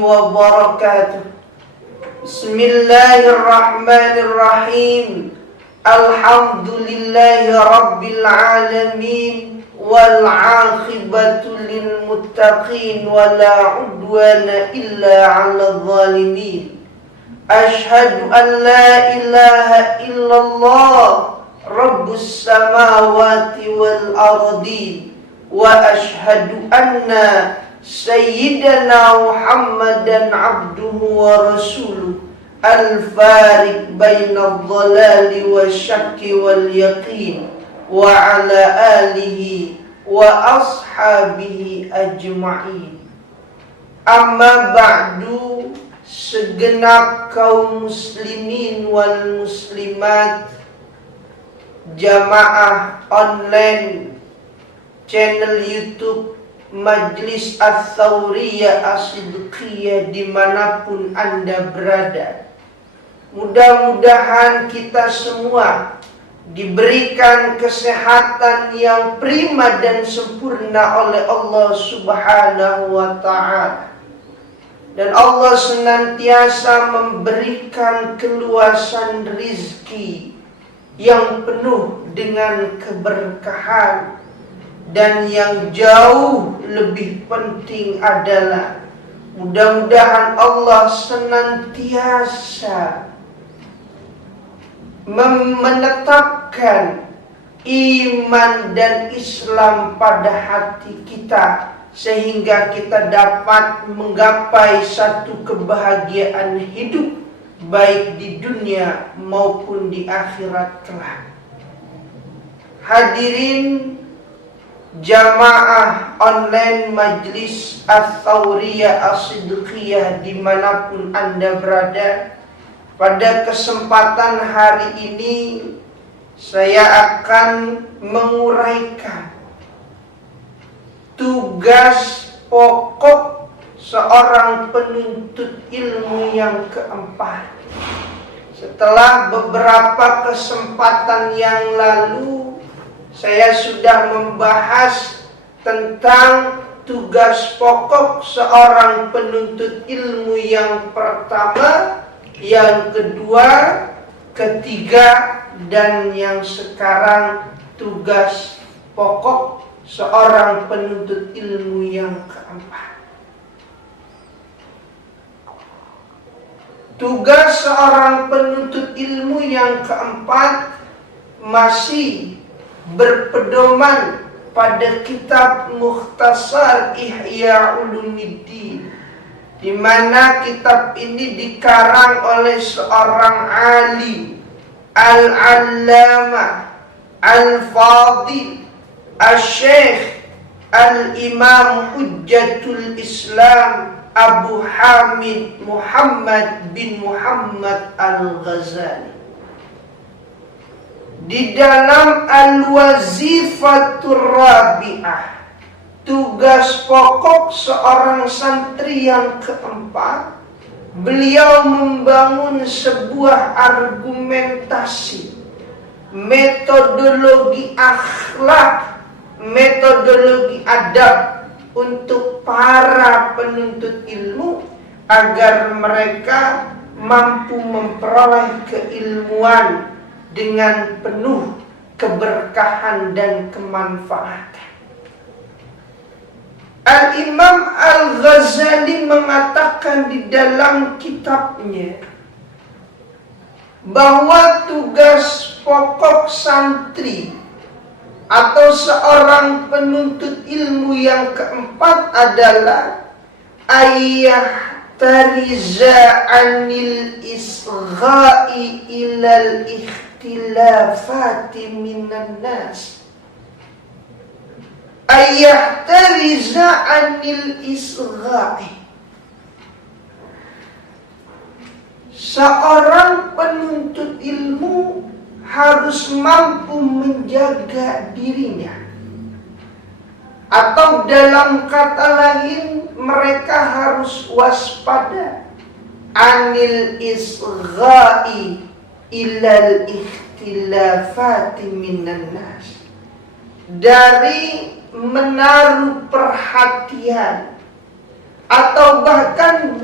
wabarakatuh. Bismillahirrahmanirrahim. Alhamdulillahi rabbil alamin. Wal aqibatu lil muttaqin wala udwana illa 'alal zalimin. Ashhadu an la ilaha illallah rabbus samawati wal ardi wa ashhadu anna sayyidana Muhammadan abduhu wa rasuluh al-fariq bainadh dhalali wasyakki wal yaqin wa ala alihi wa ashabihi ajma'in. Amma ba'du, segenap kaum muslimin wal muslimat jamaah online channel YouTube Majlis Ats-Tsauriyah As-Sidqiyah dimanapun Anda berada, mudah-mudahan kita semua diberikan kesehatan yang prima dan sempurna oleh Allah Subhanahu wa ta'ala, dan Allah senantiasa memberikan keluasan rizki yang penuh dengan keberkahan. Dan yang jauh lebih penting adalah mudah-mudahan Allah senantiasa menetapkan iman dan Islam pada hati kita, sehingga kita dapat menggapai satu kebahagiaan hidup baik di dunia maupun di akhirat kelak. Hadirin jamaah online Majlis Ats-Tsauriyah As-Sidqiyah dimanapun Anda berada, pada kesempatan hari ini saya akan menguraikan tugas pokok seorang penuntut ilmu yang keempat. Setelah beberapa kesempatan yang lalu saya sudah membahas tentang tugas pokok seorang penuntut ilmu yang pertama, yang kedua, ketiga, dan yang sekarang tugas pokok seorang penuntut ilmu yang keempat. Tugas seorang penuntut ilmu yang keempat masih berpedoman pada kitab Mukhtasar Ihya Ulumuddin, di mana kitab ini dikarang oleh seorang alim al-allamah al-fadil al-syekh al-imam hujjatul Islam Abu Hamid Muhammad bin Muhammad al-Ghazali. Di dalam Al-Wazifatur Rabi'ah, tugas pokok seorang santri yang keempat, beliau membangun sebuah argumentasi, metodologi akhlak, metodologi adab untuk para penuntut ilmu agar mereka mampu memperoleh keilmuan dengan penuh keberkahan dan kemanfaatan. Al-Imam Al-Ghazali mengatakan di dalam kitabnya bahwa tugas pokok santri atau seorang penuntut ilmu yang keempat adalah ayah tariza anil isgha'i ilal ikhtilafati minan nas. Ayah tariza anil isgha'i, seorang penuntut ilmu harus mampu menjaga dirinya, atau dalam kata lain mereka harus waspada anil isgha'i ilal ikhtilafati minan nas, dari menaruh perhatian atau bahkan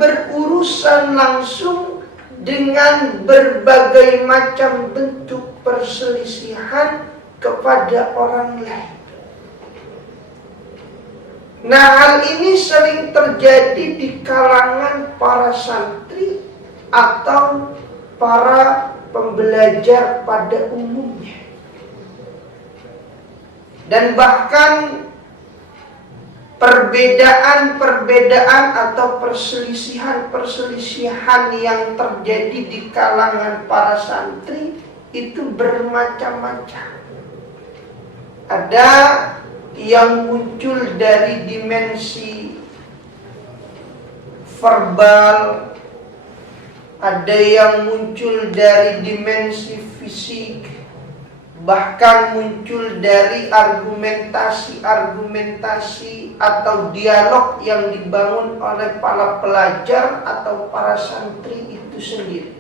berlangsung dengan berbagai macam bentuk perselisihan kepada orang lain. Nah, hal ini sering terjadi di kalangan para santri atau para pembelajar pada umumnya. Dan bahkan perbedaan-perbedaan atau perselisihan-perselisihan yang terjadi di kalangan para santri itu bermacam-macam. Ada yang muncul dari dimensi verbal, ada yang muncul dari dimensi fisik, bahkan muncul dari argumentasi-argumentasi atau dialog yang dibangun oleh para pelajar atau para santri itu sendiri.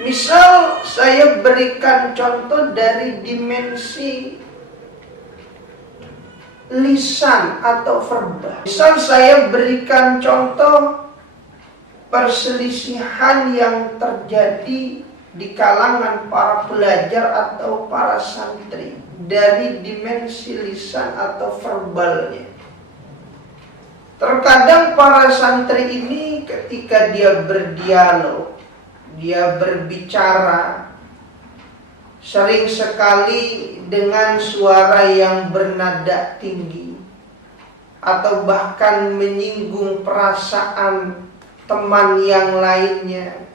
Misal saya berikan contoh dari dimensi lisan atau verbal. Misal saya berikan contoh perselisihan yang terjadi di kalangan para pelajar atau para santri dari dimensi lisan atau verbalnya. Terkadang para santri ini ketika dia berdialog, dia berbicara, sering sekali dengan suara yang bernada tinggi atau bahkan menyinggung perasaan teman yang lainnya.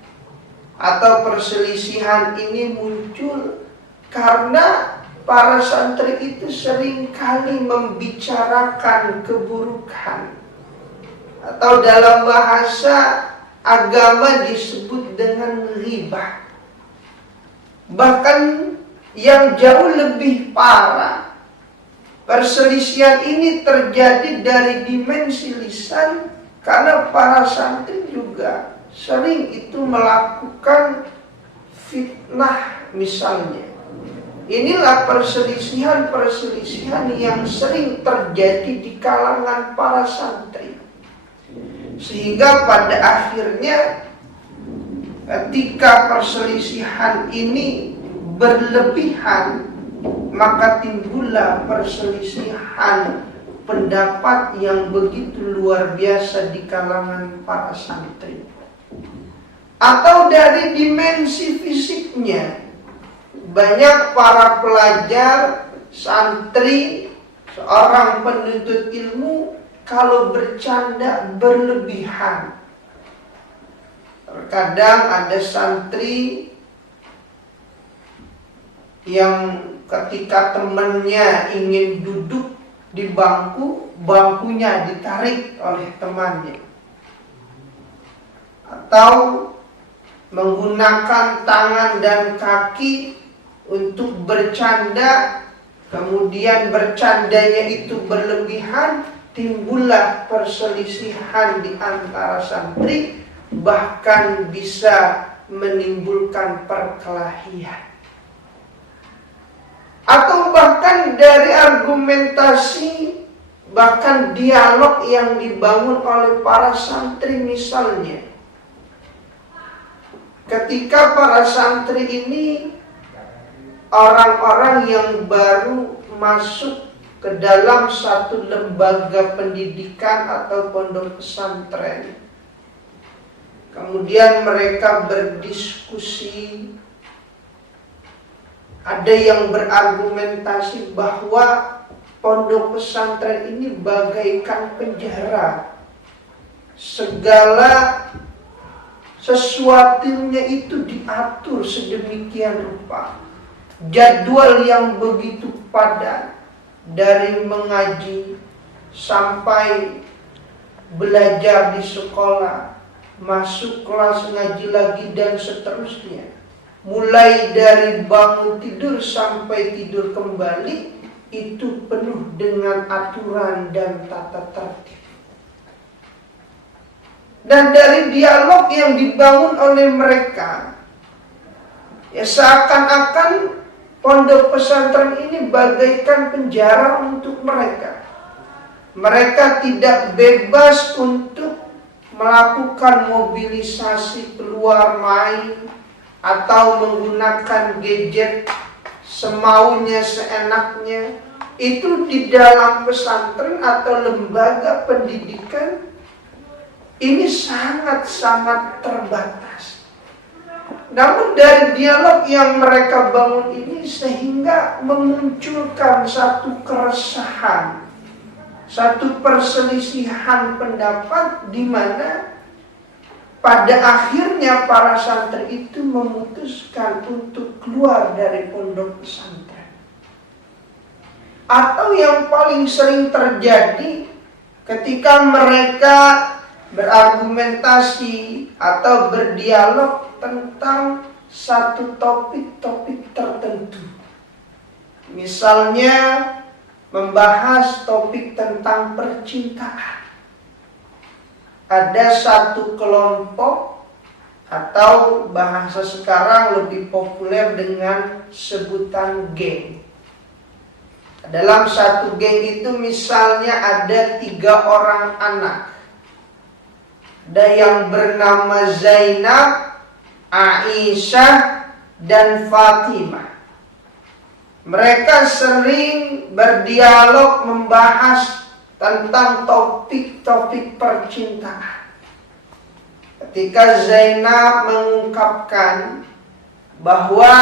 Atau perselisihan ini muncul karena para santri itu sering kali membicarakan keburukan, atau dalam bahasa agama disebut dengan ghibah. Bahkan yang jauh lebih parah, perselisihan ini terjadi dari dimensi lisan karena para santri juga sering itu melakukan fitnah misalnya. Inilah perselisihan-perselisihan yang sering terjadi di kalangan para santri. Sehingga pada akhirnya ketika perselisihan ini berlebihan, maka timbullah perselisihan pendapat yang begitu luar biasa di kalangan para santri. Atau dari dimensi fisiknya, banyak para pelajar, santri, seorang penuntut ilmu kalau bercanda berlebihan. Terkadang ada santri yang ketika temannya ingin duduk di bangku, bangkunya ditarik oleh temannya. Atau menggunakan tangan dan kaki untuk bercanda, kemudian bercandanya itu berlebihan, timbullah perselisihan di antara santri, bahkan bisa menimbulkan perkelahian. Atau bahkan dari argumentasi, bahkan dialog yang dibangun oleh para santri misalnya. Ketika para santri ini orang-orang yang baru masuk ke dalam satu lembaga pendidikan atau pondok pesantren, kemudian mereka berdiskusi, ada yang berargumentasi bahwa pondok pesantren ini bagaikan penjara. Segala sesuatunya itu diatur sedemikian rupa. Jadwal yang begitu padat, dari mengaji sampai belajar di sekolah, masuk kelas ngaji lagi dan seterusnya. Mulai dari bangun tidur sampai tidur kembali, itu penuh dengan aturan dan tata tertib. Dan dari dialog yang dibangun oleh mereka, ya seakan-akan pondok pesantren ini bagaikan penjara untuk mereka. Mereka tidak bebas untuk melakukan mobilisasi keluar main atau menggunakan gadget semaunya, seenaknya, itu di dalam pesantren atau lembaga pendidikan ini sangat-sangat terbatas. Namun dari dialog yang mereka bangun ini sehingga memunculkan satu keresahan, satu perselisihan pendapat, di mana pada akhirnya para santri itu memutuskan untuk keluar dari pondok pesantren. Atau yang paling sering terjadi ketika mereka berargumentasi atau berdialog tentang satu topik-topik tertentu. Misalnya membahas topik tentang percintaan. Ada satu kelompok atau bahasa sekarang lebih populer dengan sebutan geng. Dalam satu geng itu misalnya ada 3 orang anak. Ada yang bernama Zainab, Aisyah, dan Fatimah. Mereka sering berdialog membahas tentang topik-topik percintaan. Ketika Zainab mengungkapkan bahwa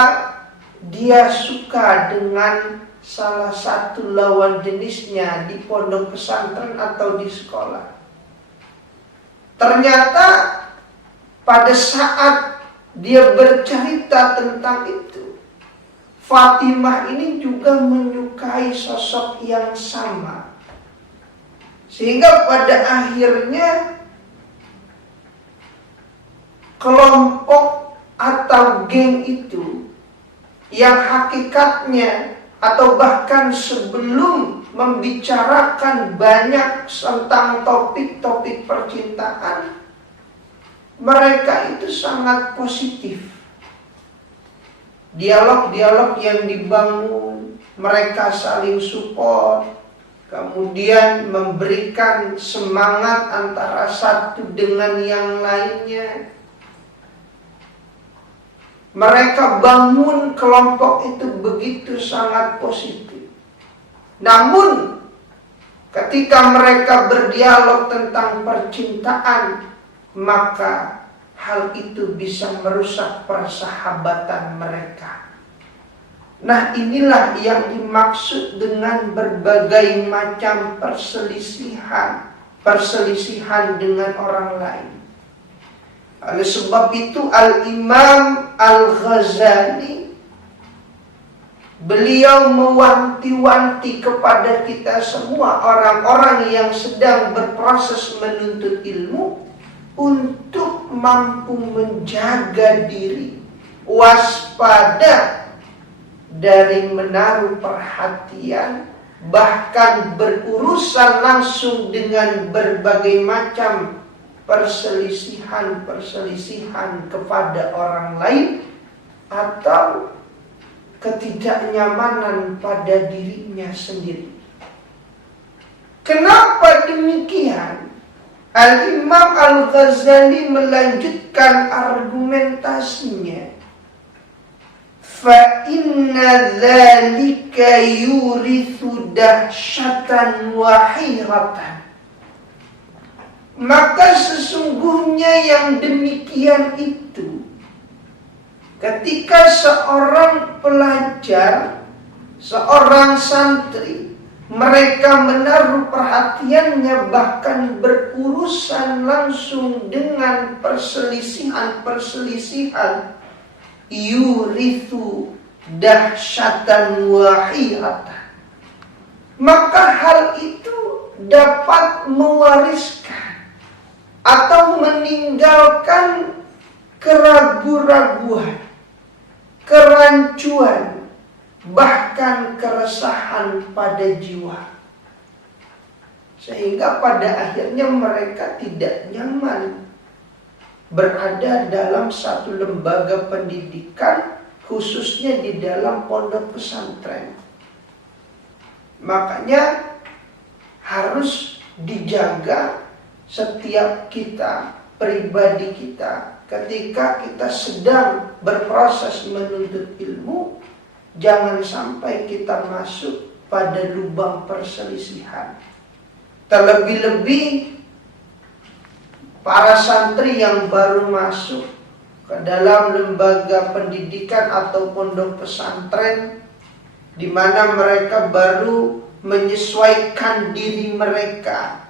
dia suka dengan salah satu lawan jenisnya di pondok pesantren atau di sekolah. Ternyata pada saat dia bercerita tentang itu, Fatimah ini juga menyukai sosok yang sama. Sehingga pada akhirnya kelompok atau geng itu yang hakikatnya atau bahkan sebelum membicarakan banyak tentang topik-topik percintaan, mereka itu sangat positif. Dialog-dialog yang dibangun, mereka saling support, kemudian memberikan semangat antara satu dengan yang lainnya. Mereka bangun kelompok itu begitu sangat positif. Namun ketika mereka berdialog tentang percintaan, maka hal itu bisa merusak persahabatan mereka. Nah, inilah yang dimaksud dengan berbagai macam perselisihan dengan orang lain. Oleh sebab itu Al-Imam Al-Ghazali, beliau mewanti-wanti kepada kita semua orang-orang yang sedang berproses menuntut ilmu untuk mampu menjaga diri, waspada dari menaruh perhatian, bahkan berurusan langsung dengan berbagai macam perselisihan kepada orang lain atau ketidaknyamanan pada dirinya sendiri. Kenapa demikian? Al-Imam Al-Ghazali melanjutkan argumentasinya. Fa inna dzalika yurithu dahsyatan wa hiratan. Maka sesungguhnya yang demikian itu, ketika seorang pelajar, seorang santri, mereka menaruh perhatiannya bahkan berurusan langsung dengan perselisihan, yurithu dahsyatan wa hiratan, maka hal itu dapat mewariskan atau meninggalkan keraguan-raguan, kerancuan, bahkan keresahan pada jiwa. Sehingga pada akhirnya mereka tidak nyaman berada dalam satu lembaga pendidikan, khususnya di dalam pondok pesantren. Makanya harus dijaga setiap kita, pribadi kita, ketika kita sedang berproses menuntut ilmu, jangan sampai kita masuk pada lubang perselisihan. Terlebih-lebih para santri yang baru masuk ke dalam lembaga pendidikan atau pondok pesantren, di mana mereka baru menyesuaikan diri mereka.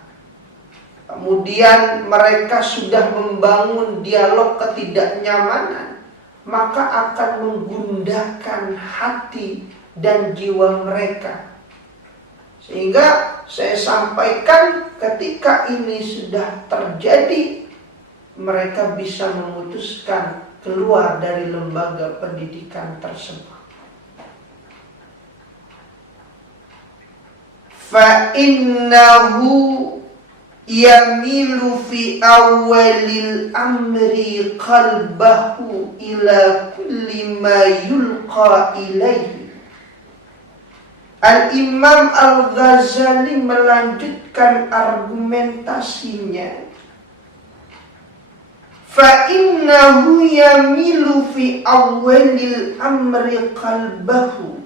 Kemudian mereka sudah membangun dialog ketidaknyamanan, maka akan menggundahan hati dan jiwa mereka. Sehingga saya sampaikan, ketika ini sudah terjadi, mereka bisa memutuskan keluar dari lembaga pendidikan tersebut. Fa'innahu yamilu fi awalil amri qalbahu ila kulli ma yulqa ilaihi. Al-Imam Al-Ghazali melanjutkan argumentasinya. Fa'innahu yamilu fi awalil amri qalbahu.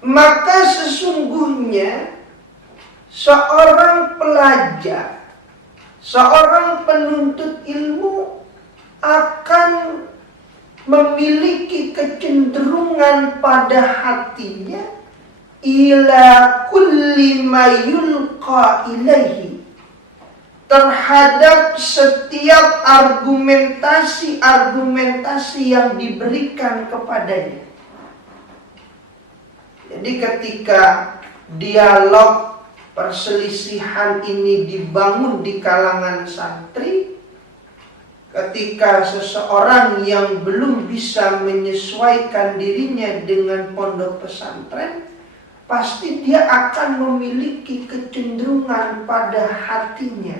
Maka sesungguhnya seorang pelajar, seorang penuntut ilmu akan memiliki kecenderungan pada hatinya ila kulli ma yulqa ilaihi, terhadap setiap argumentasi yang diberikan kepadanya. Jadi ketika dialog perselisihan ini dibangun di kalangan santri, ketika seseorang yang belum bisa menyesuaikan dirinya dengan pondok pesantren, pasti dia akan memiliki kecenderungan pada hatinya.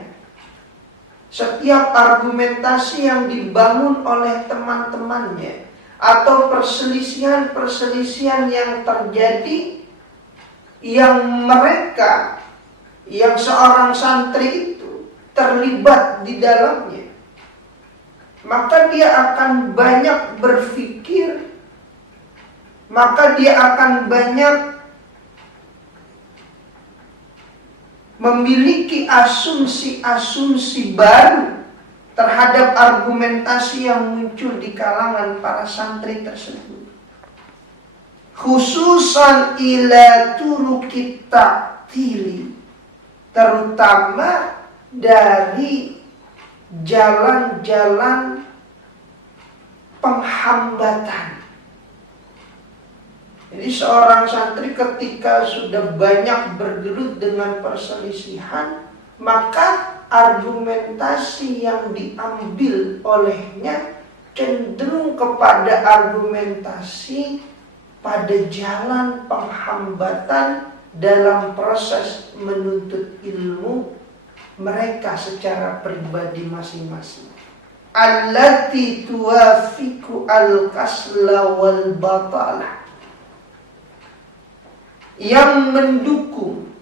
Setiap argumentasi yang dibangun oleh teman-temannya atau perselisihan-perselisihan yang terjadi, yang mereka, yang seorang santri itu terlibat di dalamnya, maka dia akan banyak berpikir, maka dia akan banyak memiliki asumsi-asumsi baru terhadap argumentasi yang muncul di kalangan para santri tersebut. Khususan ila turukit ta'tili, terutama dari jalan-jalan penghambatan. Jadi seorang santri ketika sudah banyak bergelut dengan perselisihan, maka argumentasi yang diambil olehnya cenderung kepada argumentasi pada jalan penghambatan dalam proses menuntut ilmu mereka secara pribadi masing-masing. Allati tuwafiqu al-kasla wal batalah, yang mendukung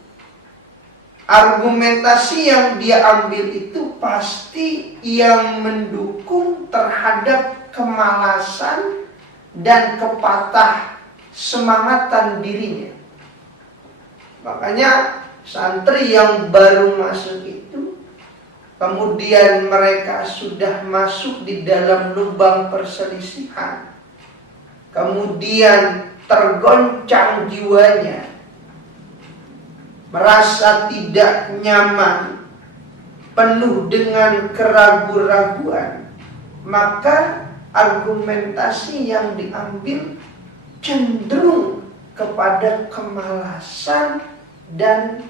argumentasi yang dia ambil itu pasti yang mendukung terhadap kemalasan dan kepatah semangatan dirinya. Makanya santri yang baru masuk itu, kemudian mereka sudah masuk di dalam lubang perselisihan, kemudian tergoncang jiwanya, merasa tidak nyaman, penuh dengan keraguan-raguan, maka argumentasi yang diambil cenderung kepada kemalasan dan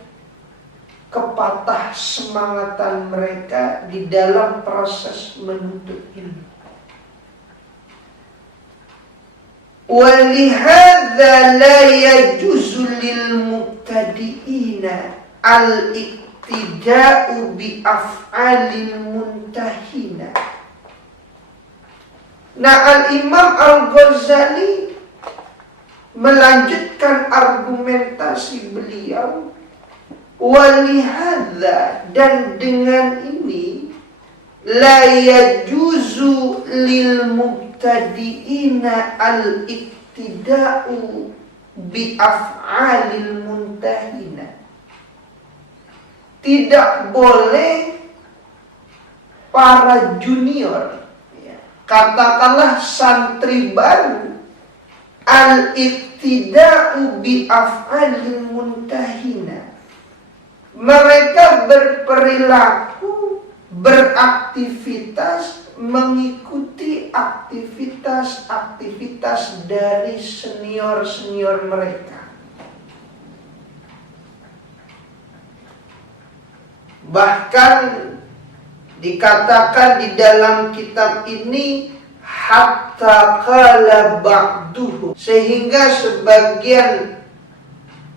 kepatah semangatan mereka di dalam proses menuntut ilmu. Walihadza la yajuzu lil mubtadi'ina al-iktida'u bi af'alil muntahina. Nah, Al-Imam Al-Ghazali melanjutkan argumentasi beliau Walihadza, dan dengan ini, la yajuzu lil mubtadi'ina al-iktida'u bi af'alil muntahina. Tidak boleh para junior, katakanlah santri baru, al-iktida'u bi af'alil muntahina, mereka berperilaku, beraktivitas mengikuti aktivitas-aktivitas dari senior-senior mereka. Bahkan dikatakan di dalam kitab ini, hatta qala ba'duhu, sehingga sebagian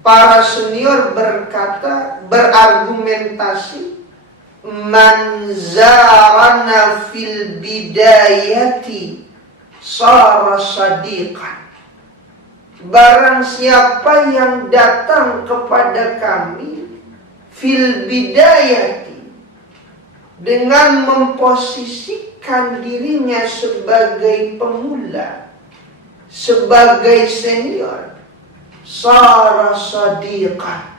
para senior berkata, berargumentasi, man zarana fil bidayati sara sadiqan. Barang siapa yang datang kepada kami fil bidayati, dengan memposisikan dirinya sebagai pemula, sebagai senior, sara sadiqan,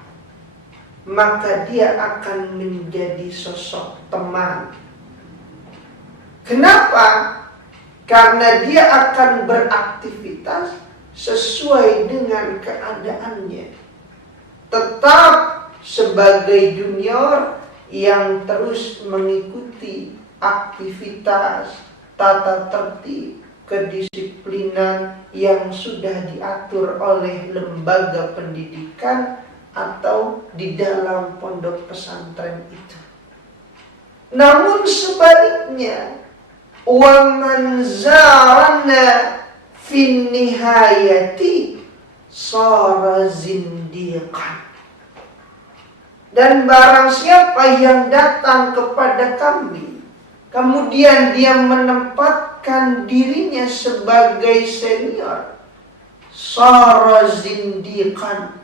maka dia akan menjadi sosok teman. Kenapa? Karena dia akan beraktivitas sesuai dengan keadaannya, tetap sebagai junior yang terus mengikuti aktivitas, tata tertib, kedisiplinan yang sudah diatur oleh lembaga pendidikan atau di dalam pondok pesantren itu. Namun sebaliknya, wa man zarana fin nihayati sara zindiqan. Dan barang siapa yang datang kepada kami, kemudian dia menempatkan dirinya sebagai senior, sara zindiqan,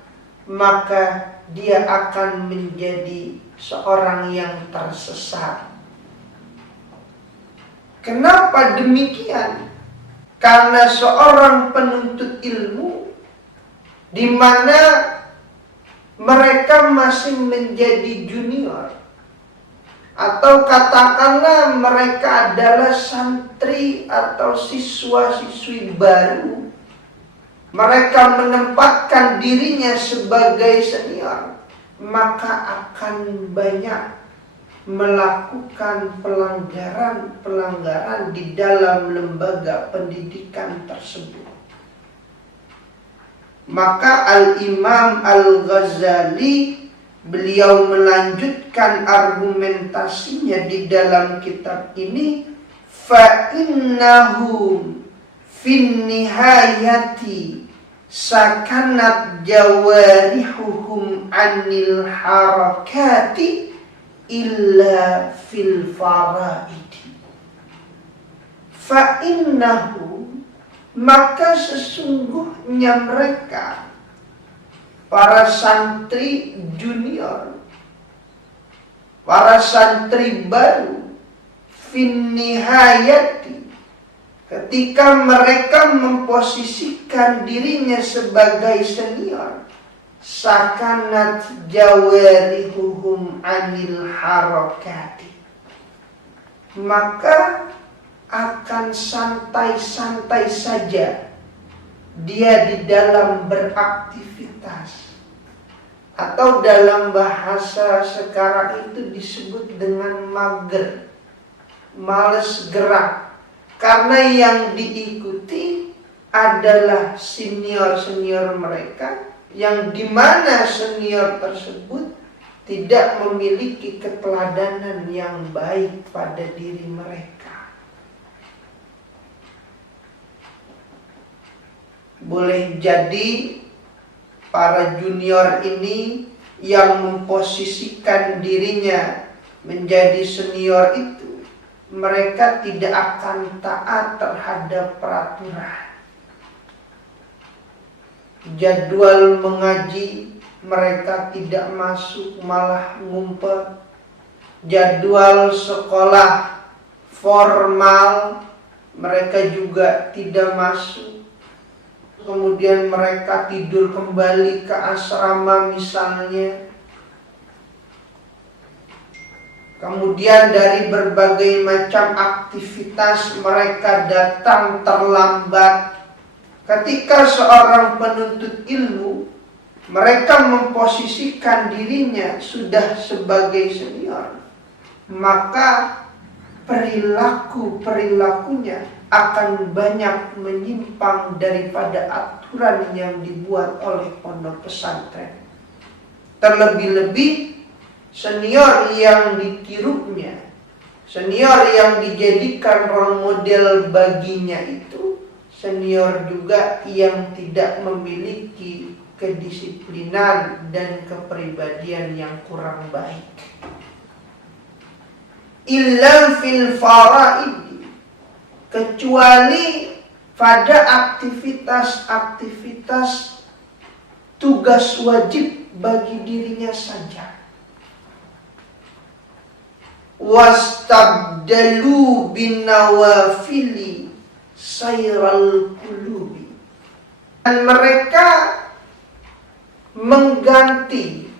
maka dia akan menjadi seorang yang tersesat. Kenapa demikian? Karena seorang penuntut ilmu, di mana mereka masih menjadi junior, atau katakanlah mereka adalah santri atau siswa-siswi baru, mereka menempatkan dirinya sebagai senior, maka akan banyak melakukan pelanggaran-pelanggaran di dalam lembaga pendidikan tersebut. Maka Al-Imam Al-Ghazali, beliau melanjutkan argumentasinya di dalam kitab ini, fa innahum fin nihayati sakanat jawarihuhum anil harakati illa fil faraidi. Fa innahum, maka sesungguhnya mereka, para santri junior, para santri baru, fin nihayati, ketika mereka memposisikan dirinya sebagai senior, sakanat jawarihuhum anil harakati, maka akan santai-santai saja dia di dalam beraktivitas, atau dalam bahasa sekarang itu disebut dengan mager, males gerak, karena yang diikuti adalah senior-senior mereka, yang dimana senior tersebut tidak memiliki keteladanan yang baik pada diri mereka. Boleh jadi para junior ini yang memposisikan dirinya menjadi senior itu, mereka tidak akan taat terhadap peraturan. Jadwal mengaji mereka tidak masuk, malah ngumpet. Jadwal sekolah formal mereka juga tidak masuk. Kemudian mereka tidur kembali ke asrama misalnya. Kemudian dari berbagai macam aktivitas mereka datang terlambat. Ketika seorang penuntut ilmu, mereka memposisikan dirinya sudah sebagai senior, maka perilakunya akan banyak menyimpang daripada aturan yang dibuat oleh pondok pesantren. Terlebih-lebih senior yang ditirunya, senior yang dijadikan role model baginya itu senior juga yang tidak memiliki kedisiplinan dan kepribadian yang kurang baik. Illa fil faraid, kecuali pada aktivitas-aktivitas tugas wajib bagi dirinya saja. Wastabdalu bin nawafili sayral qulubi, dan mereka mengganti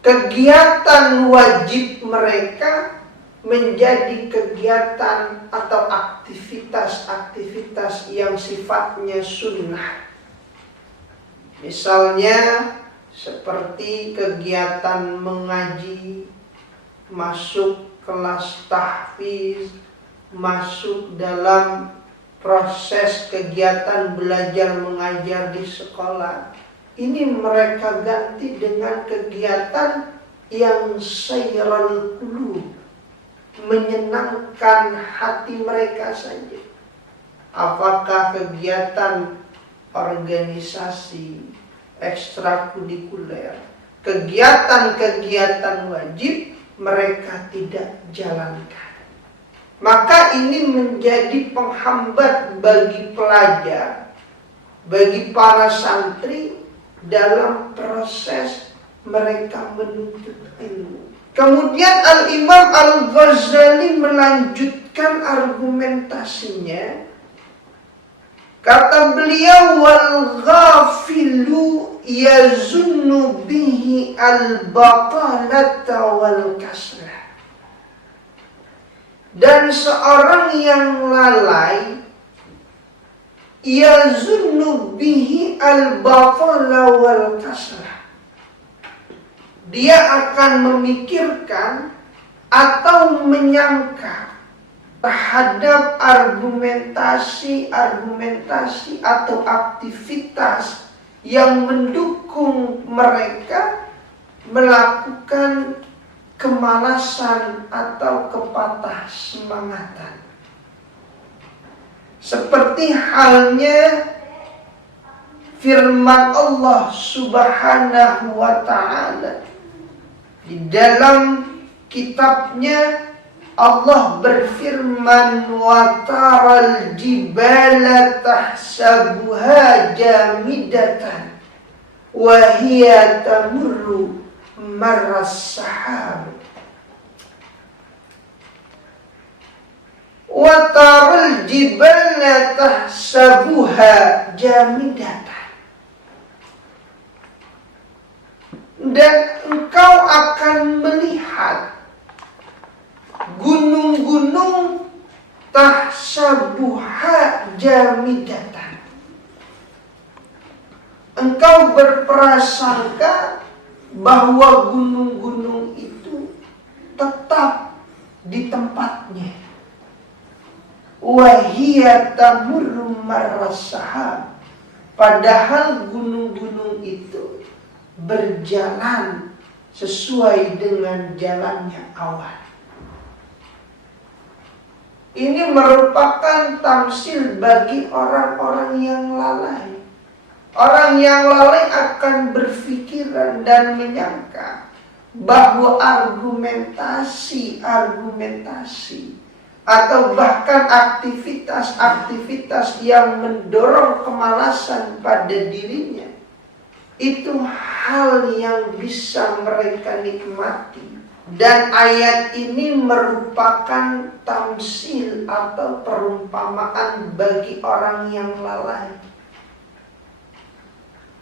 kegiatan wajib mereka menjadi kegiatan atau aktivitas-aktivitas yang sifatnya sunnah. Misalnya seperti kegiatan mengaji, masuk kelas tahfiz, masuk dalam proses kegiatan belajar mengajar di sekolah. Ini mereka ganti dengan kegiatan yang sayral qulub, menyenangkan hati mereka saja. Apakah kegiatan organisasi, ekstrakurikuler, kegiatan-kegiatan wajib mereka tidak jalankan. Maka ini menjadi penghambat bagi pelajar, bagi para santri dalam proses mereka menuntut ilmu. Kemudian Al-Imam Al-Ghazali melanjutkan argumentasinya. Kata beliau, wal ghafilu yazunnu bihi al-batalata wal kasrah. Dan seorang yang lalai yazunnu bihi al-batala wal kasrah, dia akan memikirkan atau menyangka terhadap argumentasi atau aktivitas yang mendukung mereka melakukan kemalasan atau kepatah semangatan. Seperti halnya firman Allah Subhanahu wa ta'ala di dalam kitabnya. Allah berfirman, wa taral jibala tahsabuha jamidatan wa hiya tamurru marras sahab. Wa taral jibala tahsabuha jamidatan, dan engkau akan melihat gunung-gunung tahsabuha jamidatan. Engkau berprasangka bahwa gunung-gunung itu tetap di tempatnya. Wahia tamurru marras sahab, padahal gunung-gunung itu berjalan sesuai dengan jalannya awan. Ini merupakan tamsil bagi orang-orang yang lalai. Orang yang lalai akan berpikiran dan menyangka bahwa argumentasi atau bahkan aktivitas-aktivitas yang mendorong kemalasan pada dirinya itu hal yang bisa mereka nikmati. Dan ayat ini merupakan tamsil atau perumpamaan bagi orang yang lalai.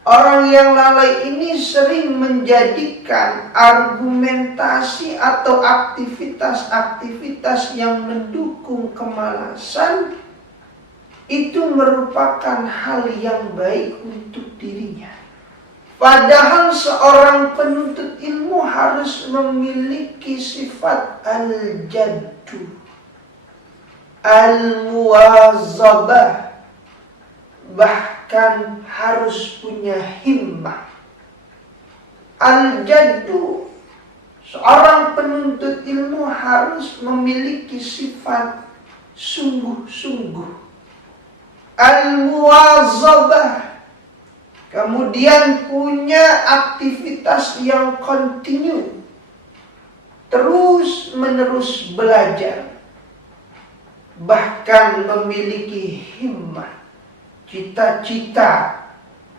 Orang yang lalai ini sering menjadikan argumentasi atau aktivitas-aktivitas yang mendukung kemalasan itu merupakan hal yang baik untuk dirinya. Padahal seorang penuntut ilmu harus memiliki sifat al-jaddu, al-muwazabah, bahkan harus punya himmah. Al-jaddu, seorang penuntut ilmu harus memiliki sifat sungguh-sungguh. Al-muwazabah, kemudian punya aktivitas yang kontinu, terus menerus belajar, bahkan memiliki himmah, cita-cita,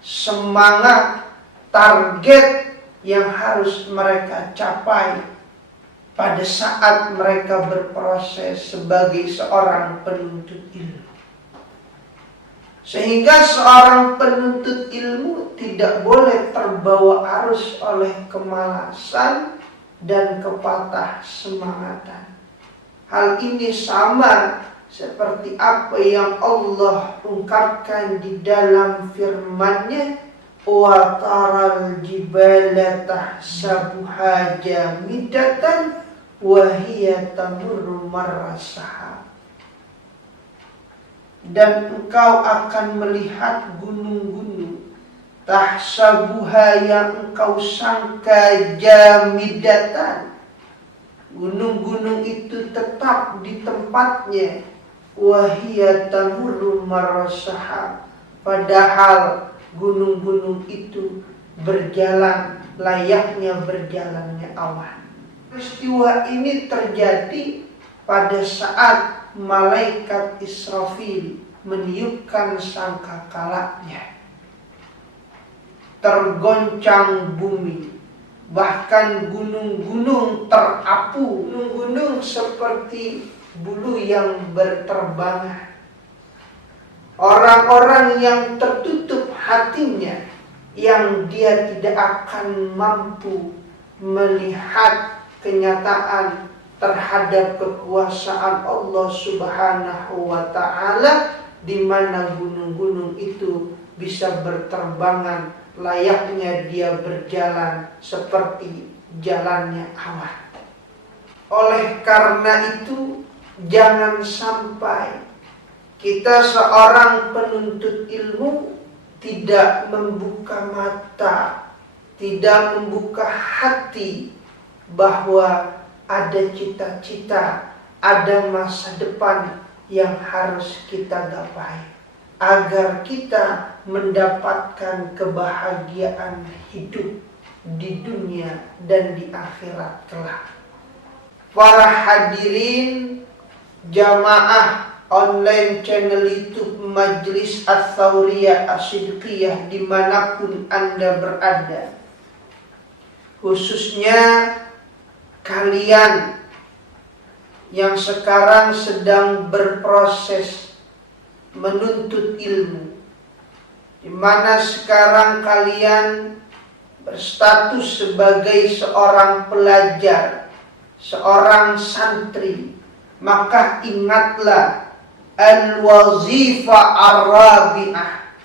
semangat, target yang harus mereka capai pada saat mereka berproses sebagai seorang penuntut ilmu. Sehingga seorang penuntut ilmu tidak boleh terbawa arus oleh kemalasan dan kepatah semangatan. Hal ini sama seperti apa yang Allah ungkapkan di dalam firman-Nya, wa taral jibala tahsabuha jamidatan wa hiya tamurru marra sahab. Dan engkau akan melihat gunung-gunung, tahsabuha, yang engkau sangka jamidatan, gunung-gunung itu tetap di tempatnya, wahia tamurru marra sahab, padahal gunung-gunung itu berjalan layaknya berjalannya awan. Peristiwa ini terjadi pada saat malaikat Israfil meniupkan sangkakalanya. Tergoncang bumi, bahkan gunung-gunung terapu, gunung-gunung seperti bulu yang berterbangan. Orang-orang yang tertutup hatinya, yang dia tidak akan mampu melihat kenyataan terhadap kekuasaan Allah Subhanahu wa Ta'ala, di mana gunung-gunung itu bisa berterbangan layaknya dia berjalan seperti jalannya awan. Oleh karena itu, jangan sampai kita seorang penuntut ilmu tidak membuka mata, tidak membuka hati bahwa ada cita-cita, ada masa depan yang harus kita gapai agar kita mendapatkan kebahagiaan hidup di dunia dan di akhirat kelak. Para hadirin jamaah online channel YouTube Majelis Ats-Tsauriyah Asy-Syidqiyah dimanapun Anda berada, khususnya kalian yang sekarang sedang berproses menuntut ilmu, di mana sekarang kalian berstatus sebagai seorang pelajar, seorang santri, maka ingatlah al-wazifa ar-rabi'ah,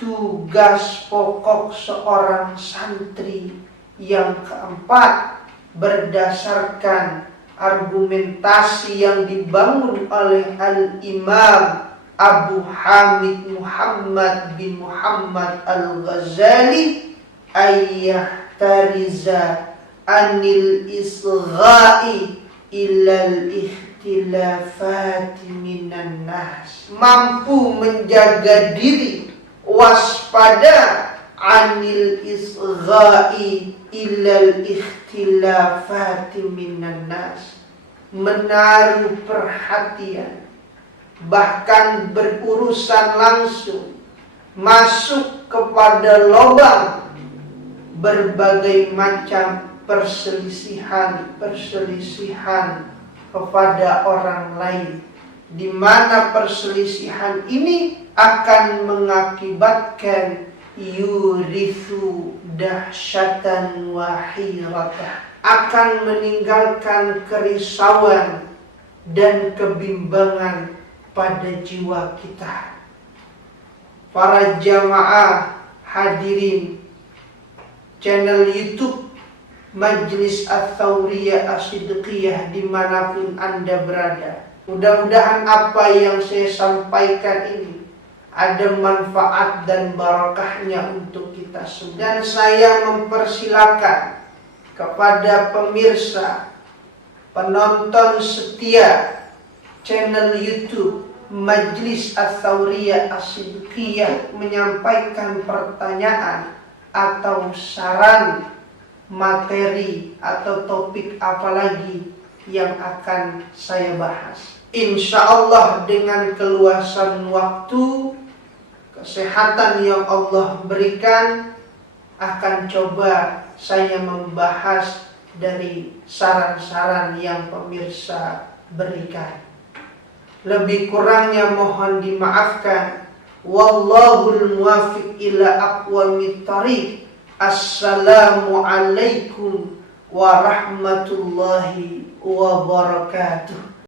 tugas pokok seorang santri yang keempat, berdasarkan argumentasi yang dibangun oleh Al-Imam Abu Hamid Muhammad bin Muhammad Al-Ghazali, ayyahtariza anil isgha'i ilal ikhtilafati minan nas, mampu menjaga diri, waspada anil isgha'i ilal ikhtilafati minan nas, menaruh perhatian, bahkan berurusan langsung masuk kepada lubang berbagai macam perselisihan kepada orang lain, di mana perselisihan ini akan mengakibatkan yurithu dahsyatan wahiratan, akan meninggalkan kerisauan dan kebimbangan pada jiwa kita. Para jamaah hadirin channel YouTube Majlis Ats-Tsauriyah As-Sidqiyah dimanapun Anda berada, mudah-mudahan apa yang saya sampaikan ini ada manfaat dan barakahnya untuk kita semua. Dan saya mempersilakan kepada pemirsa, penonton setia channel YouTube Majlis Ats-Tsauriyah As-Sidqiyah menyampaikan pertanyaan atau saran materi atau topik apalagi yang akan saya bahas. Insya Allah dengan keluasan waktu, kesehatan yang Allah berikan, akan coba saya membahas dari saran-saran yang pemirsa berikan. Lebih kurangnya mohon dimaafkan. Wallahul muwaffiq ila aqwamit thariq. Assalamualaikum warahmatullahi wabarakatuh.